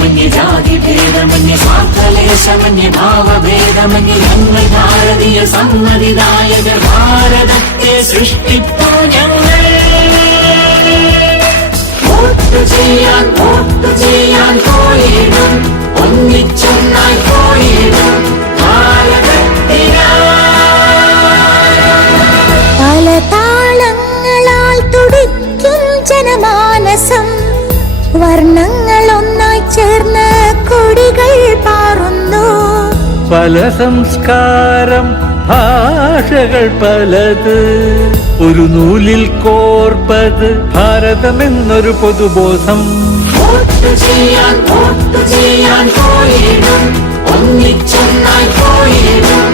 ഭേദമന്യേ ജാതി ഭേദമന്യേ സ്വാർത്ഥലേശമന്യേ ഭാവഭേദമന്യേ ഞങ്ങൾ ഭാരതീയ സമ്മതിദായകർ ഭാരതത്തെ സൃഷ്ടിപ്പൂ ഞങ്ങൾ വോട്ട് ചെയ്യാൻ പോയിടും ഒന്നിച്ചൊന്നായി പോയിടും പല താളങ്ങളാൽ തുടിക്കും ജനമാനസം വർണ്ണങ്ങൾ ഒന്നായി ചേർന്ന് കൊടികൾ പാറുന്നു പല സംസ്കാരം ഭാഷകൾ പലത് ഒരു നൂലിൽ കോർപ്പത് ഭാരതമെന്നൊരു പൊതുബോധം വോട്ട് ചെയ്യാൻ പോയിടും ഒന്നിച്ചൊന്നായി പോയിടും